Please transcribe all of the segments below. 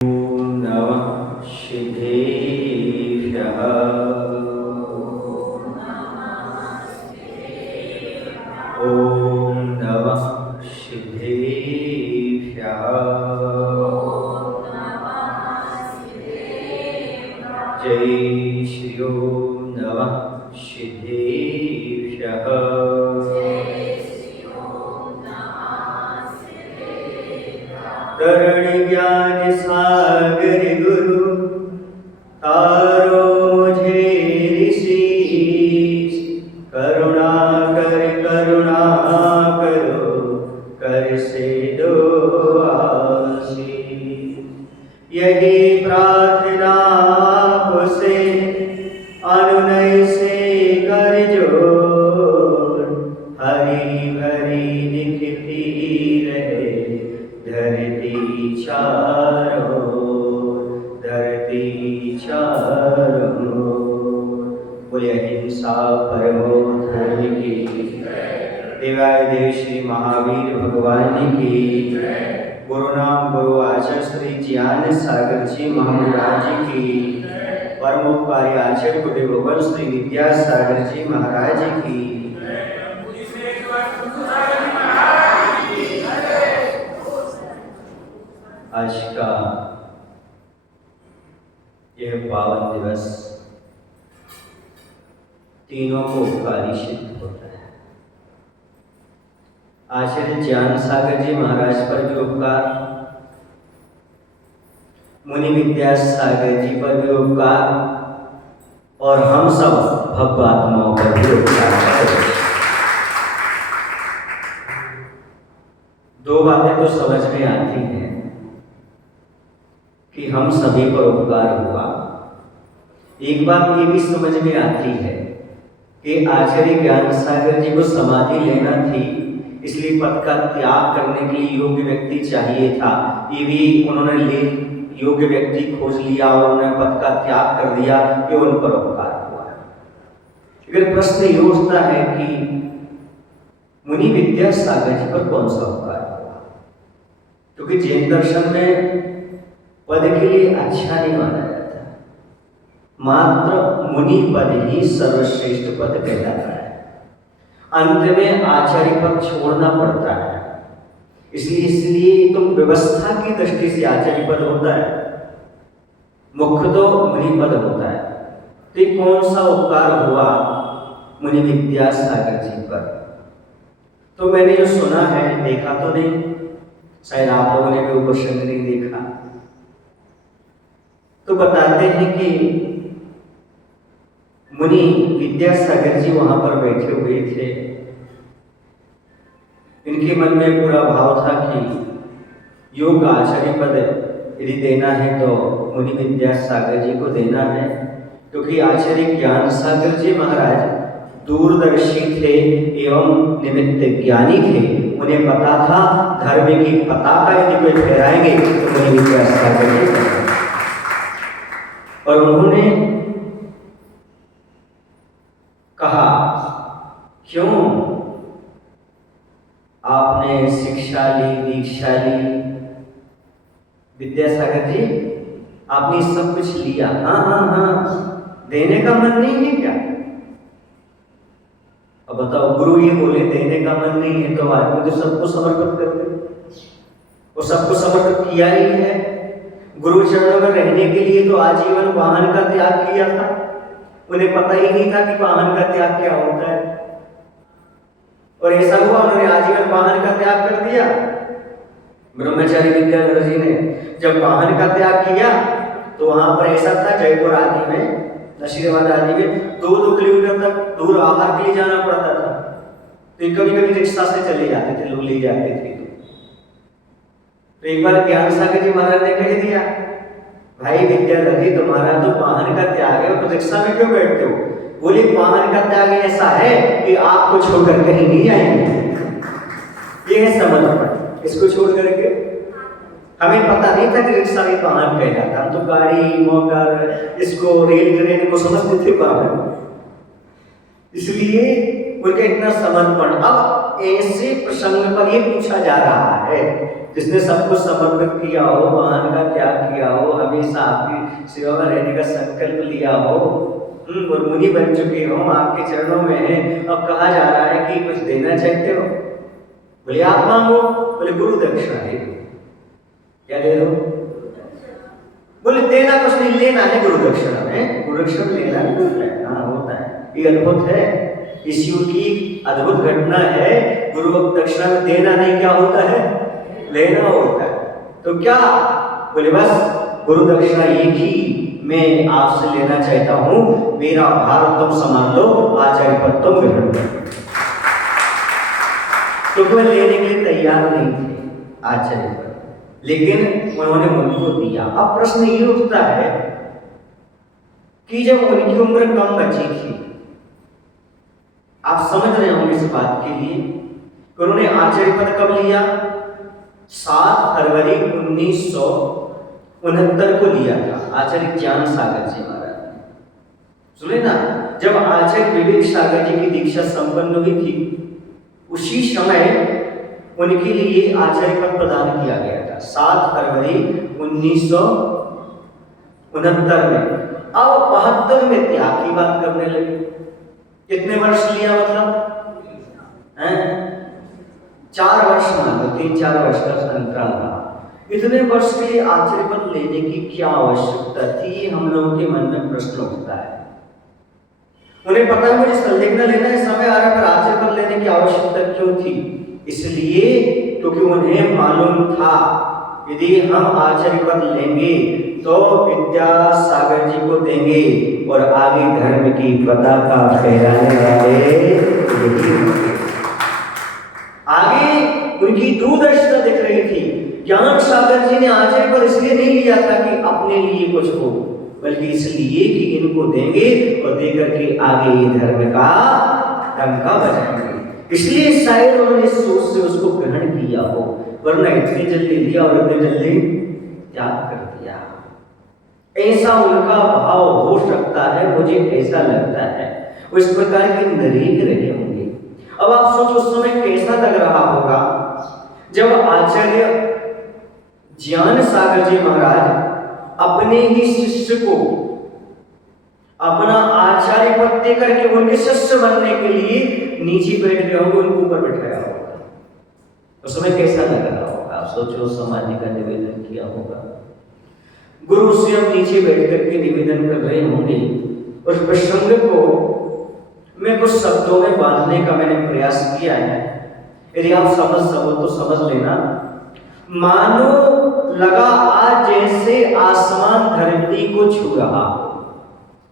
नमः सिद्धेभ्यः। ॐ नमः सिद्धेभ्यः। जय श्री ओम नमः सिद्धेभ्यः। तरण ज्ञान सागर गुरु तारो मुझे ऋषि। करुणा करो कर से दो आशीष। यही प्रार्थना आपसे अनुनय से कर जोर। हरी भरी दिखती रहे धरती चारों। बोले अहिंसा परमो धर्म की। देवाय देव श्री महावीर भगवान की। गुरु नाम गुरु आचार्य श्री ज्ञान सागर जी महाराज की। परमोपकारी आचार्य गुरुदेव भगवान श्री विद्यासागर जी महाराज की। आज का यह पावन दिवस तीनों को उपकारी सिद्ध होता है। आचार्य ज्ञान सागर जी महाराज पर भी उपकार, मुनि विद्यासागर जी पर भी उपकार और हम सब भव्य आत्माओं पर भी उपकार करें। दो बातें तो समझ में आती हैं कि हम सभी पर उपकार हुआ। एक बात ये भी समझ में आती है कि आचार्य ज्ञान सागर जी को समाधि लेना थी, इसलिए पद का त्याग करने के लिए योग्य व्यक्ति चाहिए था। ये भी उन्होंने योग्य व्यक्ति खोज लिया और उन्होंने पद का त्याग कर दिया, ये उन पर उपकार हुआ। अगर प्रश्न ये उठता है कि मुनि विद्यासागर जी पर कौन सा उपकार हुआ, क्योंकि जैन दर्शन में पद के लिए अच्छा नहीं माना जाता, मात्र मुनि पद ही सर्वश्रेष्ठ पद कहलाता है। अंत में आचार्य पद छोड़ना पड़ता है, इसलिए तो व्यवस्था की दृष्टि से आचार्य पद होता है, मुख्य तो मुनि पद होता है। तो कौन सा उपकार हुआ मुनि विद्यासागर जी पर? तो मैंने जो सुना है, देखा तो नहीं, शायद आप लोगों ने भी वो प्रसंग नहीं देखा, तो बताते हैं कि मुनि विद्यासागर जी वहां पर बैठे हुए थे। इनके मन में पूरा भाव था कि योग आचार्य पद यदि देना है तो मुनि विद्यासागर जी को देना है, क्योंकि आचार्य ज्ञान सागर जी महाराज दूरदर्शी थे एवं निमित्त ज्ञानी थे। उन्हें पता था धर्म की पताका यदि कोई फहराएंगे तो मुनि विद्यासागर जी। और उन्होंने कहा, क्यों आपने शिक्षा ली, दीक्षा ली, विद्यासागर जी आपने सब कुछ लिया, हाँ, देने का मन नहीं है क्या? अब बताओ, गुरु ये बोले देने का मन नहीं है तो आदमी तो सबको समर्पित कर दे। वो सबको समर्पित किया ही है। गुरु चरणों में रहने के लिए तो आजीवन वाहन का त्याग किया था। उन्हें पता ही नहीं था कि वाहन का त्याग क्या होता है, और ऐसा हुआ उन्होंने आजीवन वाहन का त्याग कर दिया। ब्रह्मचारी विद्याधर जी ने जब वाहन का त्याग किया तो वहां पर ऐसा था, जयपुर आदि में, नशीराबाद आदि में 2-2 किलोमीटर तक दूर आहार के लिए जाना पड़ता था। तो कभी कभी रिक्शा से चले जाते थे, लोग ले जाते थे। तो एक बार ज्ञान सागर जी महाराज ने कह दिया, भाई विद्याधर जी तुम्हारा तो वाहन का त्याग है, तो रिक्शा में क्यों बैठते हो? बोले वाहन का त्याग ऐसा है कि आपको छोड़कर कहीं नहीं जाएंगे। ये है समर्पण। इसको छोड़ करके हमें पता नहीं था कि रिक्शा भी वाहन कहलाता, हम तो गाड़ी मोटर इसको रेल ट्रेन को समझते थे वाहन। इसलिए उनका इतना समर्पण। अब ऐसे प्रसंग पर ये पूछा जा रहा है, जिसने सब कुछ समर्पित किया हो, वाहन का त्याग किया हो, हमेशा आपकी सेवा में रहने का संकल्प लिया हो और मुनि बन चुके हो, आपके चरणों में है, अब कहा जा रहा है कि कुछ देना चाहते हो? बोले आप मांगो। बोले गुरु दक्षिणा दे दो। क्या दे दो? बोले देना कुछ नहीं, लेना है गुरु दक्षिणा में। गुरु दक्षिणा लेना होता है। हाँ होता है, ये अद्भुत है, इस युग की अद्भुत घटना है। गुरु दक्षिणा में देना नहीं, क्या होता है? लेना होता है। तो क्या बोले? बस गुरु दक्षिणा एक ही मैं आपसे लेना चाहता हूं, मेरा भार तुम संभाल लो, आचार्य पद तुम ग्रहण करो। तो वो लेने के लिए तैयार नहीं थे आचार्य पद, लेकिन उन्होंने उनको दिया। अब प्रश्न ये उठता है कि जब उनकी उम्र कम बची थी, आप समझ रहे होंगे इस बात के लिए, उन्होंने आचार्य पद कब लिया? 7 फरवरी 1969 को लिया था आचार्य ज्ञान सागर जी महाराज ने। सुने ना, जब आचार्य विवेक सागर जी की दीक्षा संपन्न हुई थी, उसी समय उनके लिए आचार्य पद प्रदान किया गया था 7 फरवरी 1969 में। अब 72 में त्याग की बात करने लगे। कितने वर्ष लिया मतलब? 4 वर्ष मान लो, 3-4 वर्ष का अंतराल रहा। इतने वर्ष के लिए आचार्य पद लेने की क्या आवश्यकता थी? हम लोगों के मन में प्रश्न उठता है। उन्हें पता है मुझे संलिग्न लेना है, समय आ रहा, पर आचार्य पद लेने की आवश्यकता क्यों थी? इसलिए क्योंकि उन्हें मालूम था यदि हम आचार्य पद लेंगे तो विद्यासागर जी को देंगे और आगे धर्म की पताका फहराने वाले यही होंगे। आगे उनकी दूरदर्शिता दिख रही थी। ज्ञान सागर जी ने आचार्य पद इसलिए नहीं लिया था कि अपने लिए कुछ हो, बल्कि इसलिए कि इनको देंगे और देकर के आगे ये धर्म का डंका बजाएंगे। इसलिए शायद उन्होंने इस सोच से उसको ग्रहण किया हो, वरना इतनी जल्दी लिया और इतनी जल्दी त्याग कर दिया। ऐसा उनका भाव हो सकता है, मुझे ऐसा लगता है। वो इस प्रकार के नरेग रहे होंगे। अब आप सोचो उस समय कैसा लग रहा होगा जब आचार्य ज्ञान सागर जी महाराज अपने ही शिष्य को अपना आचार्य पद दे करके उनके शिष्य बनने के लिए नीचे बैठ गए होंगे, उनको ऊपर बैठाया होगा। उस समय कैसा लग रहा होगा? आप सोचो, समाधि का निवेदन किया होगा, गुरु स्वयं नीचे बैठ करके निवेदन कर रहे होंगे। उस प्रसंग को मैं कुछ शब्दों में बांधने का मैंने प्रयास किया है, यदि आप समझ सको तो समझ लेना। मानो लगा आज जैसे आसमान धरती को छू रहा हो।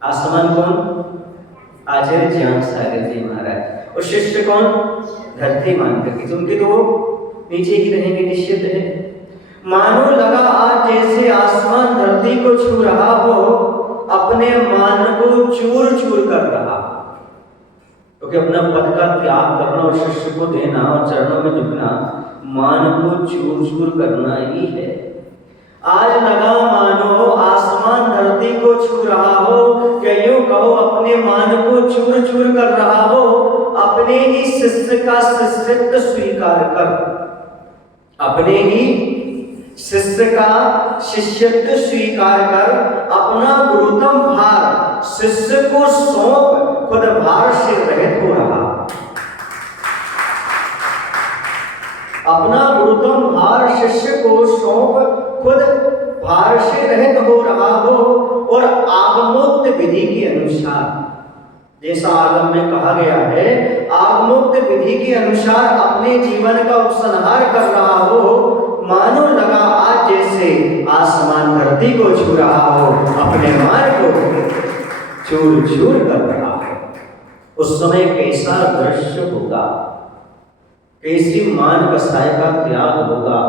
आसमान कौन? आचार्य ज्ञान सागर जी महाराज। और शिष्य कौन? धरती मान करके, क्योंकि तो वो नीचे ही रहेंगे, निश्चित है। मानो लगा आज जैसे आसमान धरती को छू रहा हो, अपने मान को चूर चूर कर रहा। क्योंकि अपना पद का त्याग करना और शिष्य को देना और चरणों में झुकना मान को चूर चूर करना ही है। आज लगा मानो आसमान धरती को छू रहा हो, या यूं कहो अपने मान को चूर चूर कर रहा हो। अपने ही शिष्य का शिष्यत्व स्वीकार कर, अपने ही शिष्य का शिष्यत्व स्वीकार कर, अपना गुरुतम भार शिष्य को सौंप, खुद भार से रहित हो रहा। अपना गुरुतम भार शिष्य को सौंप, खुद भार से रहित हो रहा हो। और आगमोक्त विधि के अनुसार, जैसा आगम में कहा गया है, आगमोक्त विधि के अनुसार अपने जीवन का उपसंहार कर रहा हो। मानो लगा आज जैसे आसमान धरती को छू रहा हो, अपने मान को चूर चूर कर रहा है। उस समय कैसा दृश्य होगा, कैसी मान कसाय का त्याग होगा।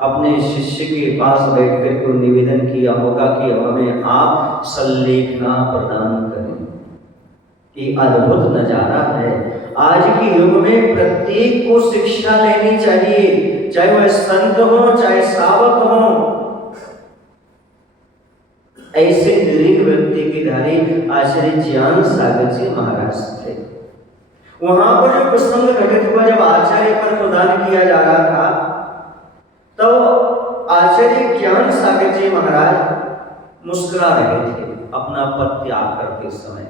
अपने शिष्य के पास बैठकर को निवेदन किया होगा कि हमें आप संलेखना प्रदान करें। कि अद्भुत नजारा है। आज के युग में प्रत्येक को शिक्षा लेनी चाहिए, चाहे वह संत हो चाहे सावक हो। ऐसे निरीह व्यक्ति के धारी आचार्य ज्ञान सागर जी महाराज थे। वहां पर जो प्रसंग घटित हुआ, जब आचार्य पर प्रदान किया जा रहा था, तो आचार्य ज्ञान सागर जी महाराज मुस्कुरा रहे थे अपना पद त्याग करते समय।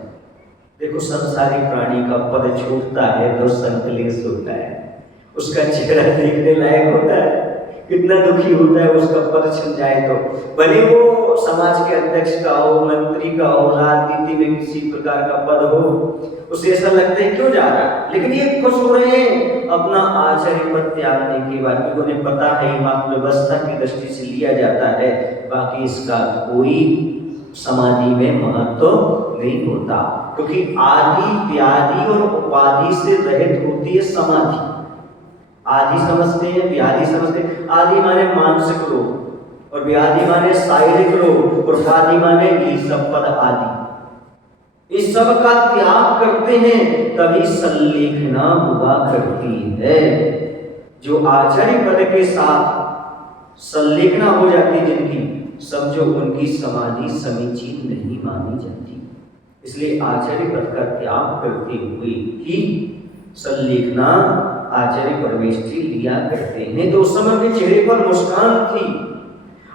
देखो, संसारी प्राणी का पद छूटता है तो संकलेश होता है, उसका चेहरा देखने लायक होता है, कितना दुखी होता है उसका पद छिन जाए तो। भले वो समाज के अध्यक्ष का हो, मंत्री का हो, राजनीति में किसी प्रकार का पद हो, उसे ऐसा लगता है क्यों जा रहा है, लेकिन ये खुश हो रहे हैं अपना आचार्य पद त्यागने के बाद, क्योंकि उन्हें पता है मात्र व्यवस्था की दृष्टि से लिया जाता है, बाकी इसका कोई समाधि में महत्व नहीं होता, क्योंकि आदि व्याधि और उपाधि से रहित होती है समाधि। आदि समझते हैं, व्याधि समझते हैं। आदि माने मानसिक रोग और व्याधि माने शारीरिक रोग और उपाधि माने ये सब पद आदि। इस सब का त्याग करते हैं तभी संलेखना हुआ करती है। जो आचार्य पद के साथ संलेखना हो जाती है जिनकी, समझो उनकी समाधि समीचीन नहीं मानी जाती। इसलिए आचार्य पद का त्याग करते हुए ही संलेखना आचार्य परमेष्ठी लिया करते हैं। तो उस समय उनके चेहरे पर मुस्कान थी,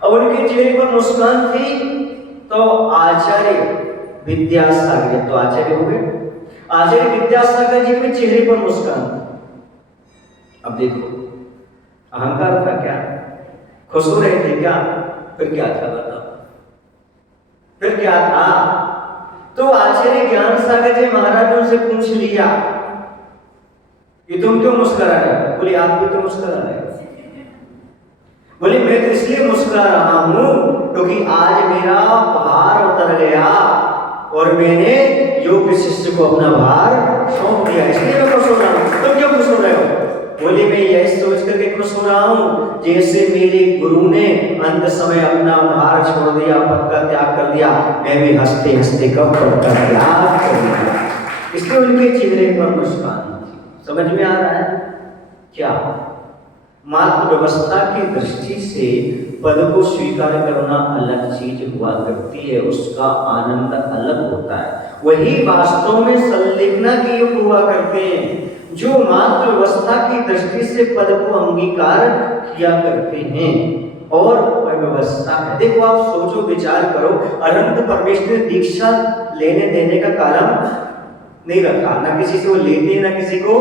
अब उनके चेहरे पर मुस्कान थी तो आचार्य विद्यासागर, तो आचार्य हो गए, आचार्य विद्यासागर जी के चेहरे पर मुस्कान थी। अब देखो, अहंकार था क्या, खुश हो रहे थे क्या, फिर क्या था बताओ, फिर क्या था? तो आचार्य ज्ञान सागर जी महाराज ने उनसे पूछ लिया कि तुम क्यों मुस्कुरा रहे हो? बोले आप भी तो मुस्कुरा रहे हो। बोले मैं तो इसलिए मुस्कुरा रहा हूं क्योंकि आज मेरा भार उतर गया और मैंने योग शिष्य को अपना भार सौंप दिया, इसलिए मैं खुश हो रहा हूं। तुम क्यों खुश हो रहे हो? बोले मैं यही सोच करके खुश हो रहा हूं जैसे मेरे गुरु ने अंत समय अपना भार छोड़ दिया, पद का त्याग कर दिया, मैं भी हंसते हंसते कब पद का त्याग कर दिया। इसलिए उनके चेहरे पर मुस्कान। समझ में आ रहा है क्या? मात्र व्यवस्था की दृष्टि से पद को स्वीकार करना अलग चीज हुआ करती है, उसका आनंद अलग होता है। वही वास्तव में संलेखना के योग हुआ करते हैं जो मात्र व्यवस्था की दृष्टि से पद को अंगीकार किया करते हैं, और वह व्यवस्था है। देखो, आप सोचो, विचार करो, अनंत परमेश्वर ने दीक्षा लेने देने का कालम नहीं रखा, ना किसी से वो लेते हैं ना किसी को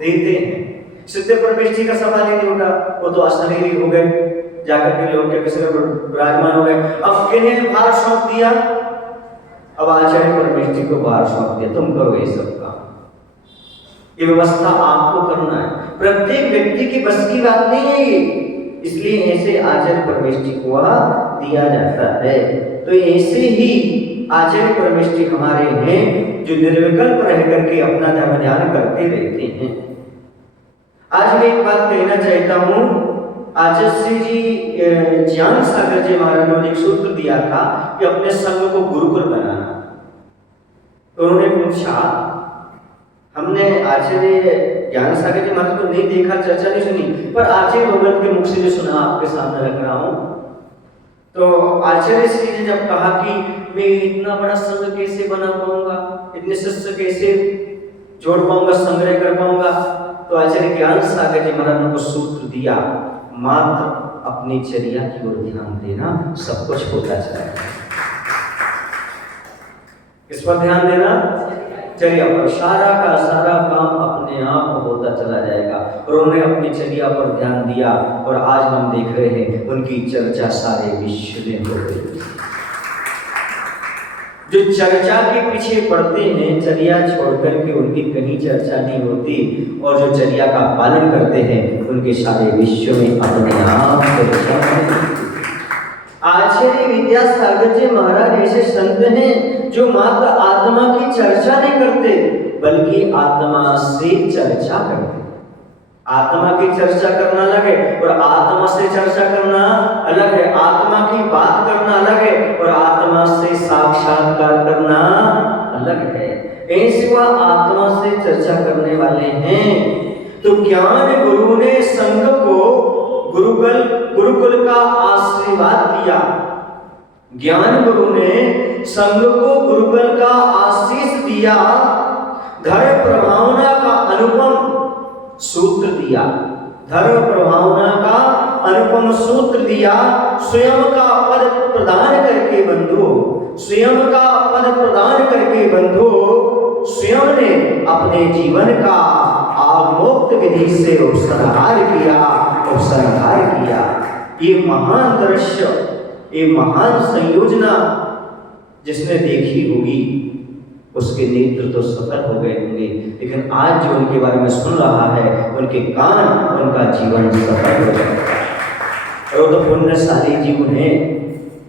देते हैं। सिद्ध परमेश्वर का सवाल ही नहीं होगा, वो तो अशरीरी हो गए, जाकर के लोग के किसी का विराजमान हो गए। अब किन्हें भार सौंप दिया? अब आचार्य परमेश्वर को भार सौंप दिया, तुम करो ये सब काम, ये व्यवस्था आपको करना है। प्रत्येक व्यक्ति की बस की बात नहीं है ये, इसलिए ऐसे आचार्य परमेश्वर को दिया जाता है। तो ऐसे ही आचार्य परमेश्वर हमारे हैं जो निर्विकल्प रह करके अपना धर्म ध्यान करते रहते हैं। आज मैं एक बात कहना चाहता हूं, आचार्य जी ज्ञान सागर जी महाराज ने एक सूत्र दिया था कि अपने संघ को गुरुकुल बनाना। तो उन्होंने पूछा, हमने आचार्य ज्ञान सागर जी महाराज को नहीं देखा, चर्चा नहीं सुनी, पर आचार्य भगवत के मुख से जो सुना आपके सामने रख रहा हूं। तो आचार्य श्री ने जब कहा कि मैं इतना बड़ा संघ कैसे बना पाऊंगा, इतने शिष्य कैसे जोड़ पाऊंगा, संग्रह कर पाऊंगा, तो आचार्य ज्ञान सागर जी महाराज ने को सूत्र दिया, मात्र अपनी चर्या की ओर ध्यान देना, सब कुछ होता चलेगा। किस पर ध्यान देना? चर्या पर। सारा का सारा काम अपने आप होता चला जाएगा। और उन्होंने अपनी चर्या पर ध्यान दिया और आज हम देख रहे हैं उनकी चर्चा सारे विश्व में हो गई। जो चर्चा के पीछे पड़ते हैं, चर्या छोड़कर के उनकी कहीं चर्चा नहीं होती, और जो चर्या का पालन करते हैं उनके सारे विश्व में अपने आप चर्चा होती। आचार्य विद्यासागर जी महाराज ऐसे संत हैं जो मात्र आत्मा की चर्चा नहीं करते बल्कि आत्मा से चर्चा करते। आत्मा की चर्चा करना अलग है और आत्मा से चर्चा करना अलग है। आत्मा की बात करना अलग है और आत्मा से साक्षात्कार करना अलग है। ऐसे वह आत्मा से चर्चा करने वाले हैं। तो ज्ञान गुरु ने संघ को गुरुकुल का आशीर्वाद दिया। ज्ञान गुरु ने संघ को गुरुकुल का आशीष दिया। धर्म प्रभावना का अनुपम सूत्र दिया। धर्म प्रभावना का अनुपम सूत्र दिया, स्वयं का पद प्रदान करके बंधु, स्वयं का पद प्रदान करके बंधु, स्वयं ने अपने जीवन का आगमोक्त विधि से उपसंहार किया, उपसंहार किया। ये महान दृश्य, ये महान संयोजना जिसने देखी होगी उसके नेत्र तो सफल हो गए होंगे, लेकिन आज जो उनके बारे में सुन रहा है उनके कान, उनका जीवन सफल हो जाएगा। और वो तो पुण्यशाली जीव हैं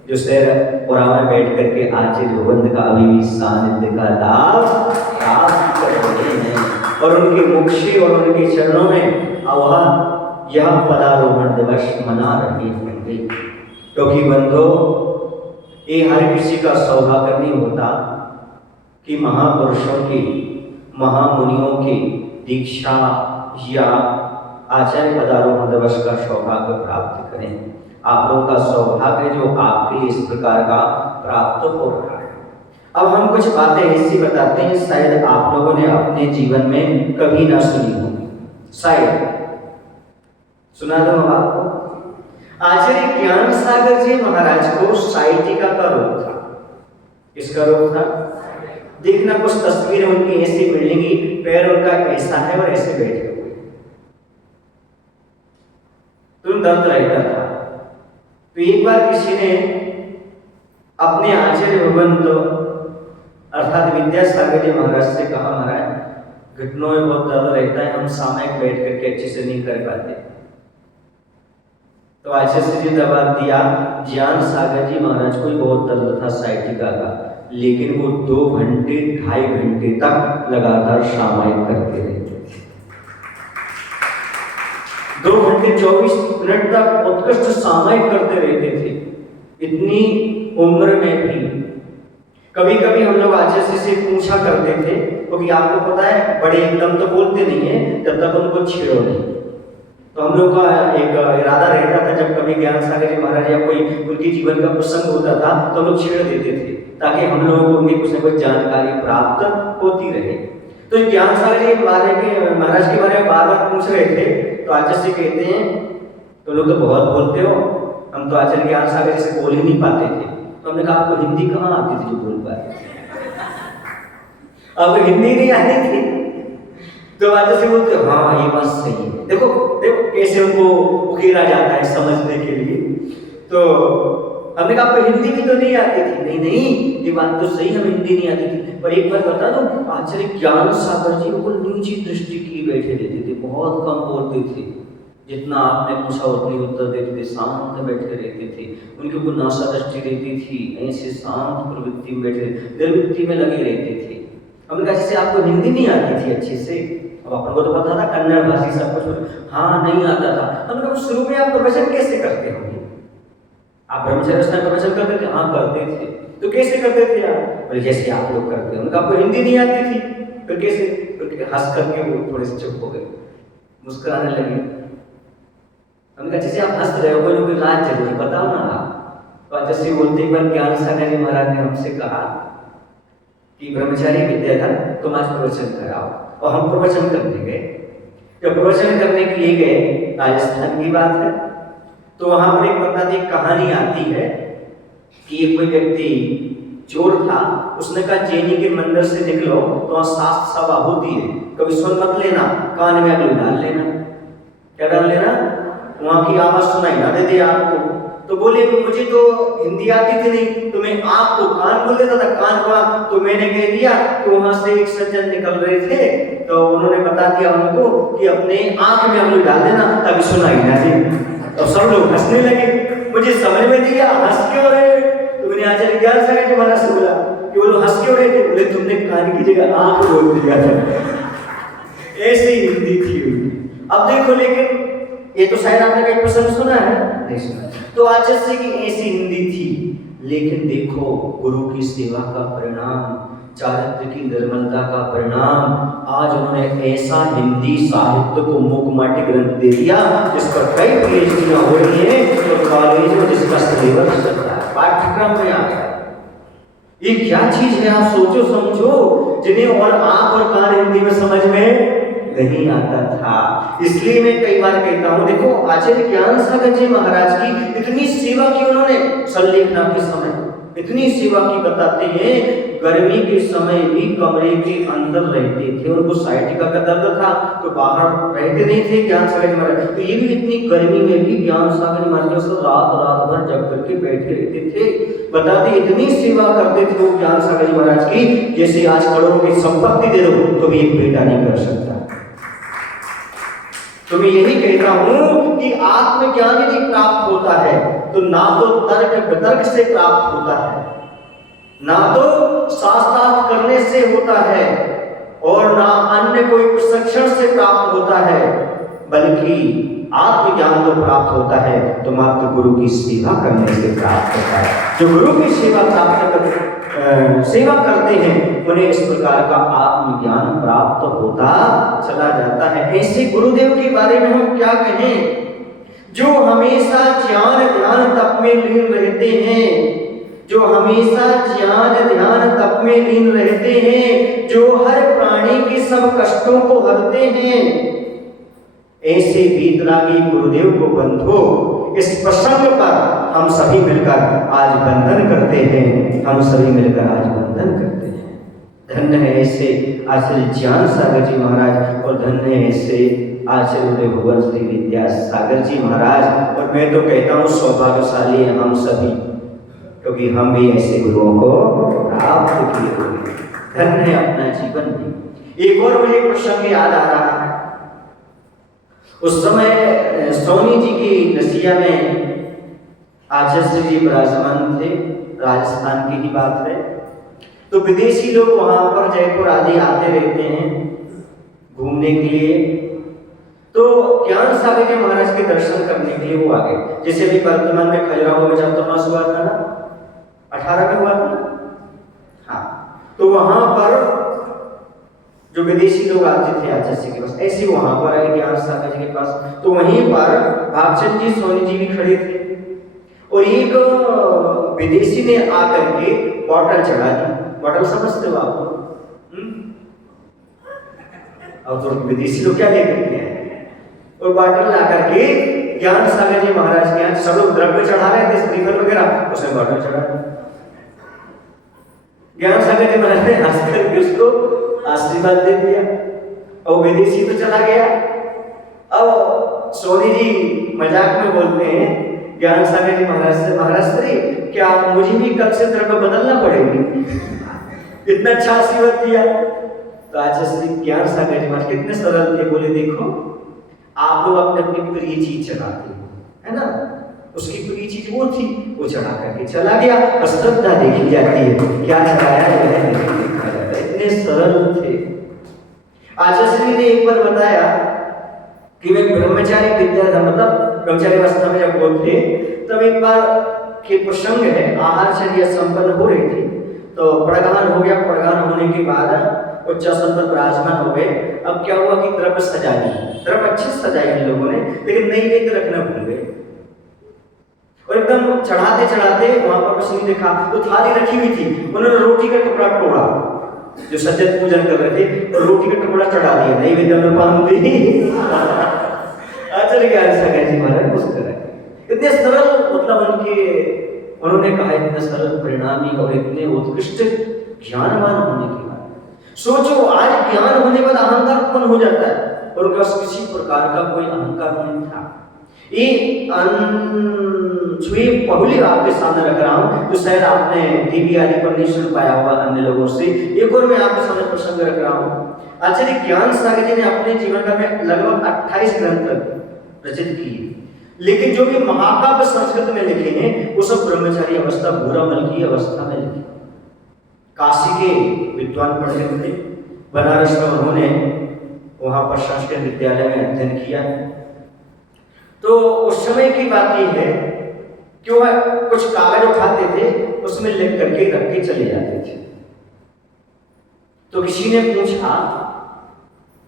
जो शहर पुराना बैठ करके आचार्य गोविंद का अभी भी सानिध्य का लाभ प्राप्त कर रहे हैं, और उनके मुख से और उनके चरणों में वह यह पदारोहण दिवस मना रहे होंगे। क्योंकि बंधो, ये हर किसी का सौभाग्य नहीं होता कि महापुरुषों की, महामुनियों की दीक्षा या आचार्य पदारोहण दिवस का सौभाग्य प्राप्त करें। आप लोगों का सौभाग्य जो आपके लिए इस प्रकार का प्राप्त हो रहा है। अब हम कुछ बातें ऐसी बताते हैं शायद आप लोगों ने अपने जीवन में कभी ना सुनी होगी, शायद सुना दो हम आपको। आचार्य ज्ञान सागर जी महाराज को साइटिका का रोग था। किसका रोग था? देखना कुछ तस्वीरें उनकी ऐसी मिलेंगी, पैर उनका ऐसा है और ऐसे बैठे हुए, तो दर्द रहता था। तो एक बार किसी ने अपने आचार्य भगवंत अर्थात विद्यासागर जी महाराज से कहा, महाराज घुटनों में बहुत दर्द रहता है, हम सामयिक बैठ करके अच्छे से नहीं कर पाते। तो आचार्य जी दबा दिया। ज्ञान सागर जी महाराज को बहुत दर्द था साइटिका का, लेकिन वो 2 घंटे 2.5 घंटे तक लगातार सामयिक करते रहे। 2 घंटे 24 मिनट तक उत्कृष्ट सामयिक करते रहते थे। इतनी उम्र में भी कभी कभी हम लोग आचार्य से पूछा करते थे, क्योंकि आपको पता है बड़े एकदम तो बोलते नहीं है, जब तक उनको छेड़ो नहीं। तो हम लोग का एक इरादा रहता था, जब कभी ज्ञान सागर जी महाराज या कोई उनके जीवन का प्रसंग होता था तो हम लोग छेड़ देते थे, ताकि हम लोगों को उनकी कुछ न कुछ जानकारी प्राप्त होती रहे। तो ज्ञान सागर जी महाराज के बारे में बार बार पूछ रहे थे, तो आचार्य से कहते हैं तो लोग तो बहुत बोलते हो, हम तो आचार्य ज्ञान सागर जी से बोल ही नहीं पाते थे। तो हमने कहा आपको हिंदी कहाँ आती थी जो बोल पाए? आपको हिंदी नहीं आती थी? तो आचार्य से बोलते हाँ ये बात सही है। देखो देखो कैसे उनको उकेरा जाता है समझने के लिए। तो हमने कहा आपको हिंदी भी तो नहीं आती थी? नहीं नहीं ये बात तो सही, हमें हिंदी नहीं आती थी, पर एक बार बता दो, आचार्य ज्ञान सागर जी को नीची दृष्टि की बैठे रहते थे, बहुत कम बोलते थे, जितना आपने पूछा उतनी उत्तर देते थे, शांत बैठे रहते थे, उनकी कोई नासा दृष्टि रहती थी, ऐसे शांत प्रवृत्ति में बैठे, निर्वृत्ति में लगे रहते थे। हमने कहा जैसे आपको हिंदी नहीं आती थी अच्छे से, अब अपन को तो पता था कन्नड़ भाषी सब कुछ, हाँ नहीं आता था। हमने कहा शुरू में आप प्रवचन कैसे करते होंगे? आप ब्रह्मचर्य स्थान प्रवचन करते थे? हाँ करते थे। तो कैसे करते थे आप? बोले जैसे आप लोग करते हो। उनका आपको हिंदी नहीं आती थी, फिर कैसे? फिर हंस करके वो थोड़े से चुप हो गए, मुस्कुराने लगे। हमने कहा जैसे आप हंस रहे हो, कोई राज चल रही, बताओ ना आप। तो जैसे बोलते एक बार ज्ञान सागर जी महाराज ने हमसे कहा कि ब्रह्मचारी विद्याधर तुम आज प्रवचन कराओ, और हम प्रवचन करने गए। जब प्रवचन करने के लिए गए, राजस्थान की बात है, तो वहां पर एक बताती कहानी आती है कि एक कोई व्यक्ति चोर था, उसने कहा जैनी के मंदिर से निकलो तो वहां शास्त्र सभा होती है, कभी सुन मत लेना, कान में अगली डाल लेना। क्या डाल लेना? वहां की आवाज सुनाई ना दे आपको। तो बोले मुझे तो हिंदी आती थी नहीं, तो मैं आपको कान बोल देता था, कान को। तो मैंने कह दिया कि वहां से एक सज्जन निकल रहे थे, तो उन्होंने बता दिया उनको कि अपने आंख में अगली डाल देना ताकि सुनाई ना दे। और सब लोग हंसने लगे, मुझे समझ में दिया हंस क्यों रहे? तो मैंने आचार्य ज्ञान सागर जी महाराज से बोला कि वो लोग हंस क्यों रहे थे? बोले तुमने कान की जगह आंख बोल दिया था। ऐसी हिंदी थी उनकी। अब देखो, लेकिन ये तो शायद आपने कहीं प्रसंग सुना है, नहीं सुना। तो आचार्य की ऐसी हिंदी थी, लेकिन देखो गुरु की सेवा का परिणाम, चारित्र की निर्मलता का परिणाम, आज उन्होंने ऐसा हिंदी साहित्य को मुखमाटी ग्रंथ दे दिया जिस पर कई पीएचडी हो रही है, तो कॉलेज में जिसका सिलेबस चल रहा है, पाठ्यक्रम में आ गया। ये क्या चीज है? आप सोचो समझो, जिन्हें और आंख और कान हिंदी में समझ में नहीं आता था। इसलिए मैं कई बार कहता हूँ, देखो आचार्य ज्ञान सागर जी महाराज की इतनी सेवा की उन्होंने, संलेखना के समय इतनी सेवा की, बताते हैं गर्मी के समय भी कमरे के अंदर रहते थे, उनको साइटिका का दर्द था तो बाहर रहते नहीं थे ज्ञान सागर जी महाराज। तो ये भी इतनी गर्मी में भी ज्ञान सागर जी महाराज रात भर जग करके बैठे रहते थे। बताते इतनी सेवा करते थे वो ज्ञान सागर जी महाराज की, जैसे आज करोड़ों की संपत्ति दे दो तो भी एक बेटा नहीं कर सकता। तो मैं यही कहता हूं कि आत्मज्ञान यदि प्राप्त होता है तो ना तो तर्क वितर्क से प्राप्त होता है, ना तो शास्त्रार्थ करने से होता है, और ना अन्य कोई प्रशिक्षण से प्राप्त होता है, बल्कि आत्मज्ञान तो प्राप्त होता है तो मात्र गुरु की सेवा करने से प्राप्त होता है। जो गुरु की सेवा करते हैं उन्हें इस प्रकार का आत्मज्ञान प्राप्त होता चला जाता है। ऐसे गुरुदेव के बारे में हम क्या कहें, जो हमेशा ज्ञान ध्यान तप में लीन रहते हैं, जो हमेशा ज्ञान ध्यान तप में लीन रहते हैं, जो हर प्राणी के सब कष्टों को हरते हैं। ऐसे वीतरागी गुरुदेव को बंधो, इस प्रसंग पर हम सभी मिलकर आज वंदन करते हैं, हम सभी मिलकर आज वंदन करते हैं। धन्य है ऐसे आचार्य ज्ञान सागर जी महाराज, और धन्य है ऐसे आचार्य उदय भुवन श्री विद्या सागर जी महाराज। और मैं तो कहता हूँ सौभाग्यशाली हैं हम सभी, क्योंकि हम भी ऐसे गुरुओं को प्राप्त किए हुए। धन्य है अपना जीवन भी। एक और मुझे प्रसंग याद आ रहा है, उस समय सोनी जी की नसिया में आचार्य जी विराजमान थे, राजस्थान की ही बात है। तो विदेशी लोग वहां पर जयपुर आदि आते रहते हैं घूमने के लिए, तो ज्ञान सागर जी महाराज के दर्शन करने के लिए वो आ गए। जैसे भी वर्तमान में खजुराहो में चतुर्मास हुआ था ना, 18 में हुआ था, हाँ, तो वहां पर जो विदेशी लोग आते थे आचार्य के पास, ऐसे वहां पर आए ज्ञान सागर जी के पास। तो वहीं पर भागचंद जी सोनी जी भी खड़े थे, और एक विदेशी ने आकर के बॉटल चढ़ा दी। बॉटल समझते हो आप? अब तो विदेशी लोग क्या लेकर के आए, और बॉटल ला करके ज्ञान सागर जी महाराज के यहाँ सब लोग द्रव्य चढ़ा रहे थे, श्रीफल वगैरह, उसने बॉटल चढ़ा दी। ज्ञान सागर जी महाराज ने हंस करके उसको आशीर्वाद दे दिया, और विदेशी तो चला गया। अब सोनी जी मजाक में बोलते हैं ज्ञान सागर जी महाराज से, महाराज श्री क्या मुझे भी कल से द्रव्य बदलना पड़ेगी? इतना अच्छा आशीर्वाद दिया। तो आचार्य ज्ञान सागर जी महाराज कितने सरल थे, बोले देखो आप लोग अपने अपनी प्रिय चीज चढ़ाते है ना, उसकी प्रिय चीज वो थी, वो चढ़ा करके चला गया। और श्रद्धा देखी जाती है, क्या चढ़ाया है देखा जाता है, इतने सरल थे। आचार्य ने एक बार बताया कि वे ब्रह्मचारी विद्या, मतलब ब्रह्मचारी अवस्था में जब वो थे, तब एक बार के प्रसंग है, आहारचर्या संपन्न हो रही थी, तो प्रगान हो गया। प्रगान होने के बाद उच्चासन पर विराजमान हो गए। अब क्या हुआ कि द्रव्य सजा दी, द्रव्य अच्छे से सजाए इन लोगों ने, लेकिन नैवेद्य रखना भूल गए, और एकदम चढ़ाते चढ़ाते वहां पर कुछ नहीं देखा, तो थाली रखी हुई थी, उन्होंने रोटी का टुकड़ा तोड़ा, जो सज्जन पूजन कर रहे थे, और रोटी का टुकड़ा चढ़ा दिया, नैवेद्य में पान दी। आचार्य ज्ञान सागर जी महाराज मुस्कुराए। इतने सरल, मतलब उन्होंने कहा इतने सरल परिणामी और इतने उत्कृष्ट ज्ञानवान होने के बाद, सोचो आज ज्ञान होने के बाद अहंकार उत्पन्न हो जाता है, और उनके पास किसी प्रकार का कोई अहंकार नहीं था। ये छुई पहली आपके सामने रख रहा हूं, तो शायद आपने टीवी आदि पर नहीं सुन पाया होगा अन्य लोगों से। एक और मैं आपके सामने प्रसंग रख रहा हूं। आचार्य ज्ञान सागर जी ने अपने जीवन काल में लगभग 28 ग्रंथ रचित किए, लेकिन जो भी महाकाव्य संस्कृत में लिखे हैं वो सब ब्रह्मचारी अवस्था, बुरामल की अवस्था में लिखे। काशी के विद्वान पंडित थे, बनारस में उन्होंने वहां पर संस्कृत विद्यालय में अध्ययन किया। तो उस समय की बात यह है कि वह कुछ कागज उठाते थे, उसमें लिख करके रख के चले जाते थे। तो किसी ने पूछा,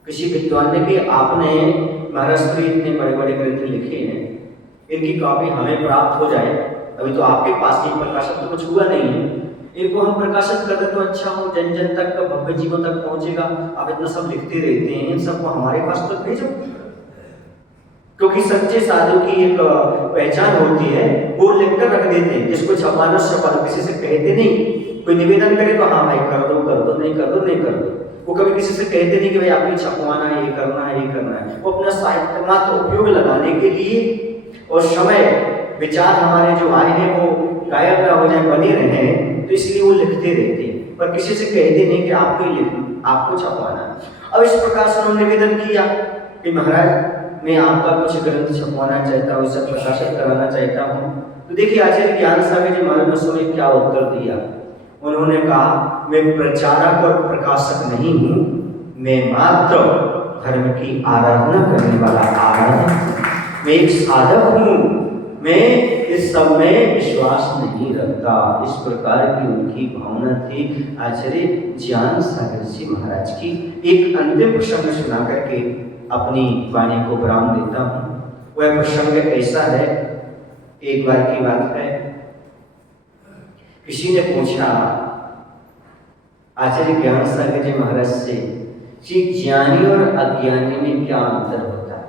किसी विद्वान ने, कि आपने महाराष्ट्र में इतने बड़े बड़े ग्रंथ लिखे हैं, इनकी कॉपी हमें प्राप्त हो जाए, अभी तो आपके पास ही प्रकाशन तो कुछ हुआ नहीं है, इनको हम प्रकाशित कर दे तो अच्छा हो, जन जन तक का भव्य जीवन तक पहुंचेगा। आप इतना सब लिखते रहते हैं, इन सबको हमारे पास तो भेजो, क्योंकि सच्चे साधु की एक पहचान होती है, वो लिखकर रख देते हैं, जिसको छपाना छपा दो, किसी से कहते नहीं। कोई निवेदन करे तो हाँ भाई कर दो, नहीं कर दो, नहीं कर दो। वो कभी किसी से कहते नहीं कि भाई आपको छपवाना है, ये करना है, ये करना है। वो अपना साहित्य मात्र उपयोग लगाने के लिए, और समय विचार हमारे जो आए हैं वो गायब ना हो जाए, बने रहे, तो इसलिए वो लिखते रहते हैं, पर किसी से कहते नहीं कि आपको ही लिखना, आपको छपवाना है। अब इस प्रकार से उन्होंने निवेदन किया कि महाराज मैं आपका कुछ ग्रंथ छपवाना चाहता हूँ, इसे प्रकाशित कराना चाहता हूँ। तो देखिए आचार्य ज्ञान सागर जी महाराज ने उसमें क्या उत्तर दिया। उन्होंने कहा मैं प्रचारक और प्रकाशक नहीं हूँ, मैं मात्र धर्म की आराधना करने वाला आराधक हूँ, मैं एक साधक हूँ, मैं इस सब में विश्वास नहीं रखता। इस प्रकार की उनकी भावना थी। आचार्य ज्ञान सागर जी महाराज की एक अंतिम प्रसंग सुना करके अपनी वाणी को विराम देता हूँ। वह प्रसंग ऐसा है, एक बार की बात है, किसी ने पूछा आचार्य ज्ञान सागर जी महाराज से कि ज्ञानी और अज्ञानी में क्या अंतर होता है।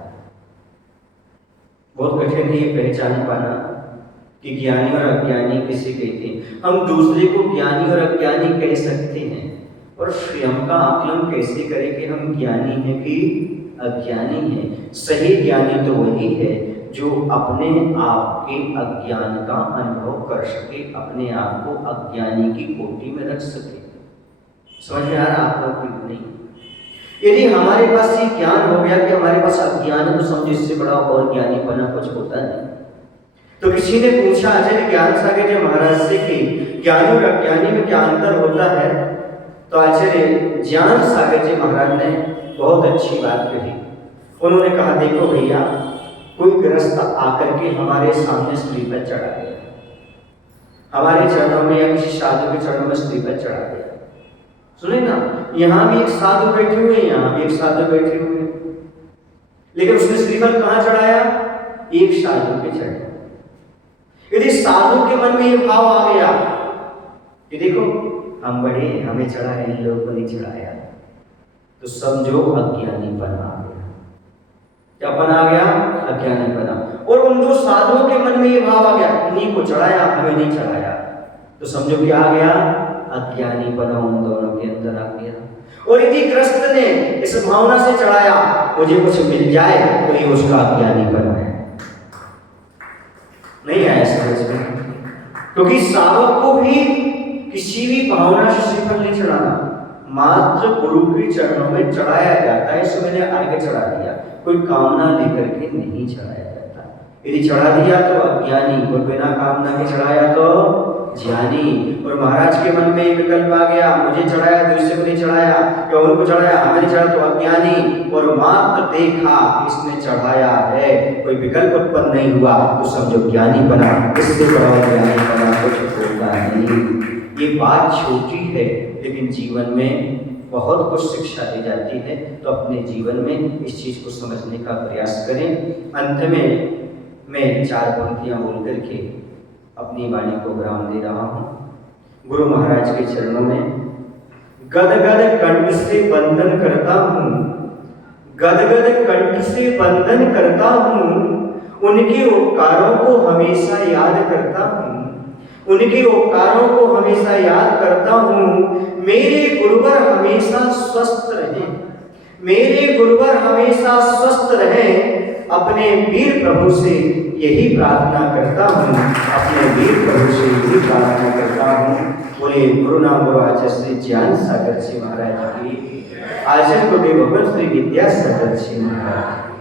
बहुत कठिन है ये पहचान पाना कि ज्ञानी और अज्ञानी किसे कहते हैं। हम दूसरे को ज्ञानी और अज्ञानी कह सकते हैं, और स्वयं का आकलन कैसे करें कि हम ज्ञानी हैं कि अज्ञानी हैं। सही ज्ञानी तो वही है जो अपने आप के अज्ञान का अनुभव कर सके, अपने आप को अज्ञानी की कोटि में रख सके। समझ में आ रहा आप लोग को? नहीं, यदि हमारे पास ये ज्ञान हो गया कि हमारे पास अज्ञान है, तो समझो इससे बड़ा और ज्ञानी बना कुछ होता नहीं। तो किसी ने पूछा आचार्य ज्ञान सागर जी महाराज से कि ज्ञानी और अज्ञानी में क्या अंतर होता है। तो आचार्य ज्ञान सागर जी महाराज ने बहुत अच्छी बात कही। उन्होंने कहा देखो भैया, कोई गृहस्थ आकर के हमारे सामने श्रीफल चढ़ा गया, हमारे चरणों में या किसी साधु के चरणों में श्रीफल चढ़ा गया। सुने ना, यहाँ भी एक साधु बैठे हुए हैं, यहाँ भी एक साधु बैठे हुए हैं, लेकिन उसने श्रीफल कहाँ चढ़ाया? एक साधु के चरण। यदि साधु के मन में ये भाव आ गया कि देखो हम बड़े, हमें चढ़ाया, इन लोगों को नहीं चढ़ाया, तो समझो अज्ञानी बना आ गया। क्या बना आ गया? अज्ञानी बना। और उन दो साधुओं के मन में ये भाव आ गया, इन्हीं को चढ़ाया, हमें नहीं चढ़ाया, तो समझो क्या आ गया? अज्ञानी बना उन दोनों के अंदर आ गया। और यदि गृहस्थ ने इस भावना से चढ़ाया मुझे कुछ मिल जाए, तो ये उसका अज्ञानी बना है। नहीं आया समझ में? क्योंकि साधक को भी किसी भी भावना से श्रीफल नहीं चढ़ाना, मात्र गुरु के चरणों में चढ़ाया जाता है। इसमें मैंने आगे चढ़ा दिया, कोई कामना लेकर के नहीं चढ़ाया जाता। यदि चढ़ा दिया तो अज्ञानी, और बिना कामना के चढ़ाया तो ज्ञानी। और महाराज के मन में एक विकल्प आ गया, मुझे चढ़ाया, दूसरे को नहीं चढ़ाया, या उनको चढ़ाया, हमें नहीं चढ़ा, तो अज्ञानी। और मात्र देखा इसने चढ़ाया है, कोई विकल्प उत्पन्न नहीं हुआ, तो समझो ज्ञानी बना। इससे बड़ा ज्ञानी बना कुछ होगा नहीं। ये बात छोटी है, लेकिन जीवन में बहुत कुछ शिक्षा दी जाती है। तो अपने जीवन में इस चीज को समझने का प्रयास करें। अंत में मैं 4 पंक्तियां बोल करके अपनी वाणी को विराम दे रहा हूँ। गुरु महाराज के चरणों में गदगद कंठ से वंदन करता हूँ, गदगद कंठ से वंदन करता हूँ, उनके उपकारों को हमेशा याद करता हूँ, उनके उपकारों को हमेशा याद करता हूँ। मेरे गुरुवर हमेशा स्वस्थ रहें, मेरे गुरुवर हमेशा स्वस्थ रहें, अपने वीर प्रभु से यही प्रार्थना करता हूँ, अपने वीर प्रभु से यही प्रार्थना करता हूँ। बोले गुरु नाम गुरु आचार्य श्री ज्ञान सागर जी महाराज की, आचार्य गुरुदेव भगवत श्री विद्यासागर जी महाराज।